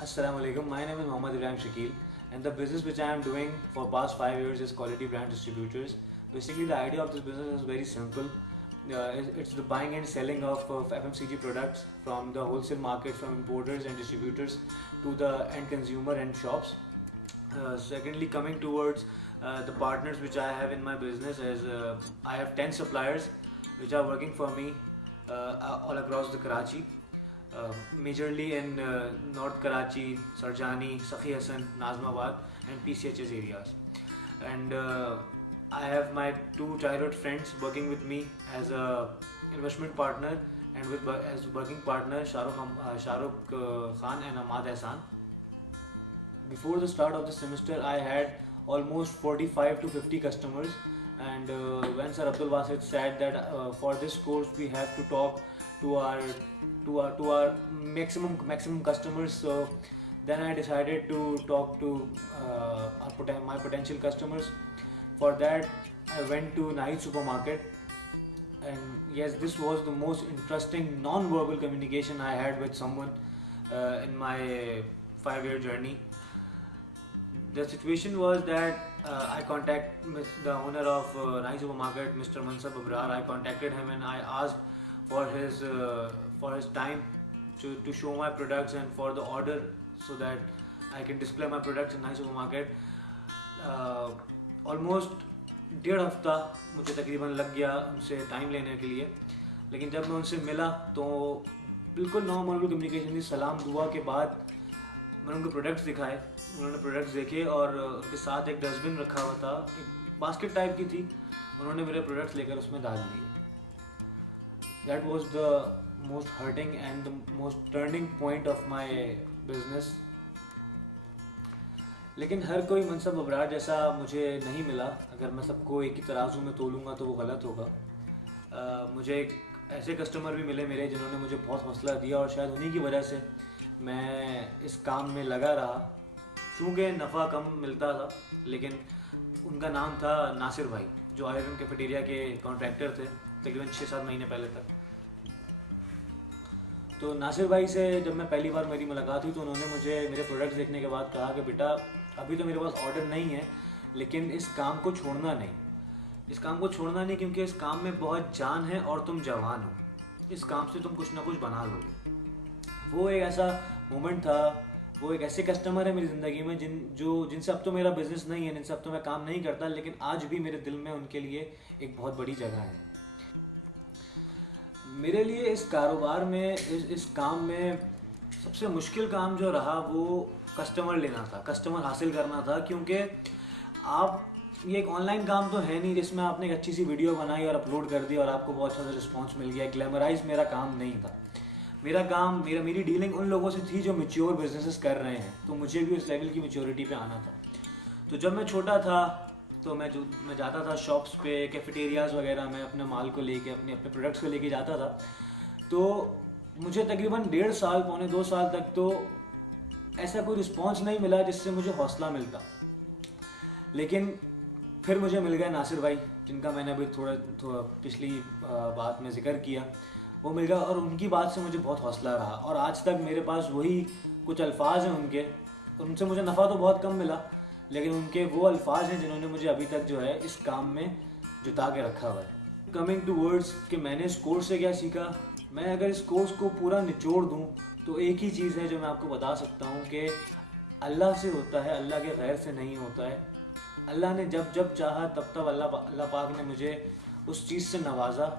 Assalamu alaikum. My name is Mohammad Ibrahim Shakil, and the business which I am doing for past 5 years is Quality Brand Distributors. Basically, the idea of this business is very simple. It's the buying and selling of FMCG products from the wholesale market, from importers and distributors to the end consumer and shops. Secondly, coming towards the partners which I have in my business, as I have 10 suppliers which are working for me all across the Karachi. Majorly in North Karachi, Sarjani, Sakhi Hassan, Nazmabad and PCHS areas. And I have my two childhood friends working with me as a investment partner and as working partner Shahrukh Khan and Ahmad Ehsan. Before the start of the semester, I had almost 45 to 50 customers, and when Sir Abdul Basit said that for this course we have to talk to our maximum customers, so then I decided to talk to my potential customers. For that, I went to Nahid supermarket, and yes, this was the most interesting non-verbal communication I had with someone in my 5-year journey. The situation was that I contacted the owner of Nahid supermarket, Mr. Mansab Abrar. I contacted him and I asked for his time to show my products and for the order, so that I can display my products in Nahid supermarket. Almost 1.5 हफ्ता मुझे तकरीबन लग गया उनसे time लेने के लिए, लेकिन जब मैं उनसे मिला तो बिल्कुल नॉर्मल कम्युनिकेशन थी. सलाम दुआ के बाद मैंने उनको प्रोडक्ट्स दिखाए, उन्होंने प्रोडक्ट्स देखे और उनके साथ एक डस्टबिन रखा हुआ था, एक बास्केट टाइप की थी, उन्होंने मेरे प्रोडक्ट्स लेकर उसमें डाल दिए. That was the most hurting and the most turning point of my business. लेकिन हर कोई मनसब अबरार जैसा मुझे नहीं मिला. अगर मैं सबको एक ही तराजू में तोलूँगा तो वो गलत होगा. मुझे एक ऐसे कस्टमर भी मिले मेरे जिन्होंने मुझे बहुत हौसला दिया, और शायद उन्हीं की वजह से मैं इस काम में लगा रहा. चूँकि नफ़ा कम मिलता था, लेकिन उनका नाम था नासिर भाई, जो आयरन कैफेटेरिया के कॉन्ट्रैक्टर थे तकरीबन 6-7 महीने पहले तक. तो नासिर भाई से जब मैं पहली बार मेरी मुलाकात हुई तो उन्होंने मुझे मेरे प्रोडक्ट्स देखने के बाद कहा कि बेटा, अभी तो मेरे पास ऑर्डर नहीं है, लेकिन इस काम को छोड़ना नहीं, क्योंकि इस काम में बहुत जान है और तुम जवान हो. इस काम से तुम कुछ ना कुछ बना लोगे. वो एक ऐसा मोमेंट था, वो एक ऐसे कस्टमर है मेरी ज़िंदगी में जिनसे अब तो मेरा बिज़नेस नहीं है, जिनसे अब तो मैं काम नहीं करता, लेकिन आज भी मेरे दिल में उनके लिए एक बहुत बड़ी जगह है. मेरे लिए इस कारोबार में, इस काम में सबसे मुश्किल काम जो रहा वो कस्टमर लेना था, कस्टमर हासिल करना था. क्योंकि ये एक ऑनलाइन काम तो है नहीं जिसमें आपने एक अच्छी सी वीडियो बनाई और अपलोड कर दी और आपको बहुत अच्छा सा रिस्पॉन्स मिल गया. ग्लैमराइज मेरा काम नहीं था. मेरी डीलिंग उन लोगों से थी जो मैच्योर बिजनेसेस कर रहे हैं, तो मुझे भी उस लेवल की मैच्योरिटी पे आना था. तो जब मैं छोटा था तो मैं जाता था शॉप्स पे, कैफेटेरियाज़ वगैरह में अपने माल को लेके, अपने प्रोडक्ट्स को लेके जाता था. तो मुझे तकरीबन 1.5 साल, पौने 2 साल तक तो ऐसा कोई रिस्पॉन्स नहीं मिला जिससे मुझे हौसला मिलता. लेकिन फिर मुझे मिल गए नासिर भाई, जिनका मैंने अभी थोड़ा पिछली बात में ज़िक्र किया. वो मिल गया और उनकी बात से मुझे बहुत हौसला रहा, और आज तक मेरे पास वही कुछ अल्फाज हैं उनसे मुझे नफ़ा तो बहुत कम मिला, लेकिन उनके वो अल्फाज हैं जिन्होंने मुझे अभी तक जो है इस काम में जुटा के रखा हुआ है. कमिंग टू वर्ड्स कि मैंने इस कोर्स से क्या सीखा, मैं अगर इस कोर्स को पूरा निचोड़ दूँ तो एक ही चीज़ है जो मैं आपको बता सकता हूँ कि अल्लाह से होता है, अल्लाह के गैर से नहीं होता है. अल्लाह ने जब चाहा तब अल्लाह पाक ने मुझे उस चीज़ से नवाजा.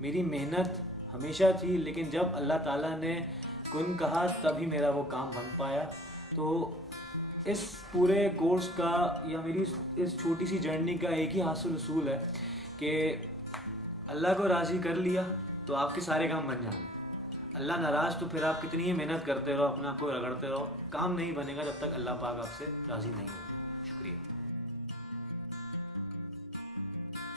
मेरी मेहनत हमेशा थी, लेकिन जब अल्लाह ताला ने कुन कहा तभी मेरा वो काम बन पाया. तो इस पूरे कोर्स का या मेरी इस छोटी सी जर्नी का एक ही हासिल उसूल है कि अल्लाह को राज़ी कर लिया तो आपके सारे काम बन जाएंगे. अल्लाह नाराज़ तो फिर आप कितनी ही मेहनत करते रहो, अपने आप को रगड़ते रहो, काम नहीं बनेगा जब तक अल्लाह पाक आपसे राज़ी नहीं होगा. शुक्रिया.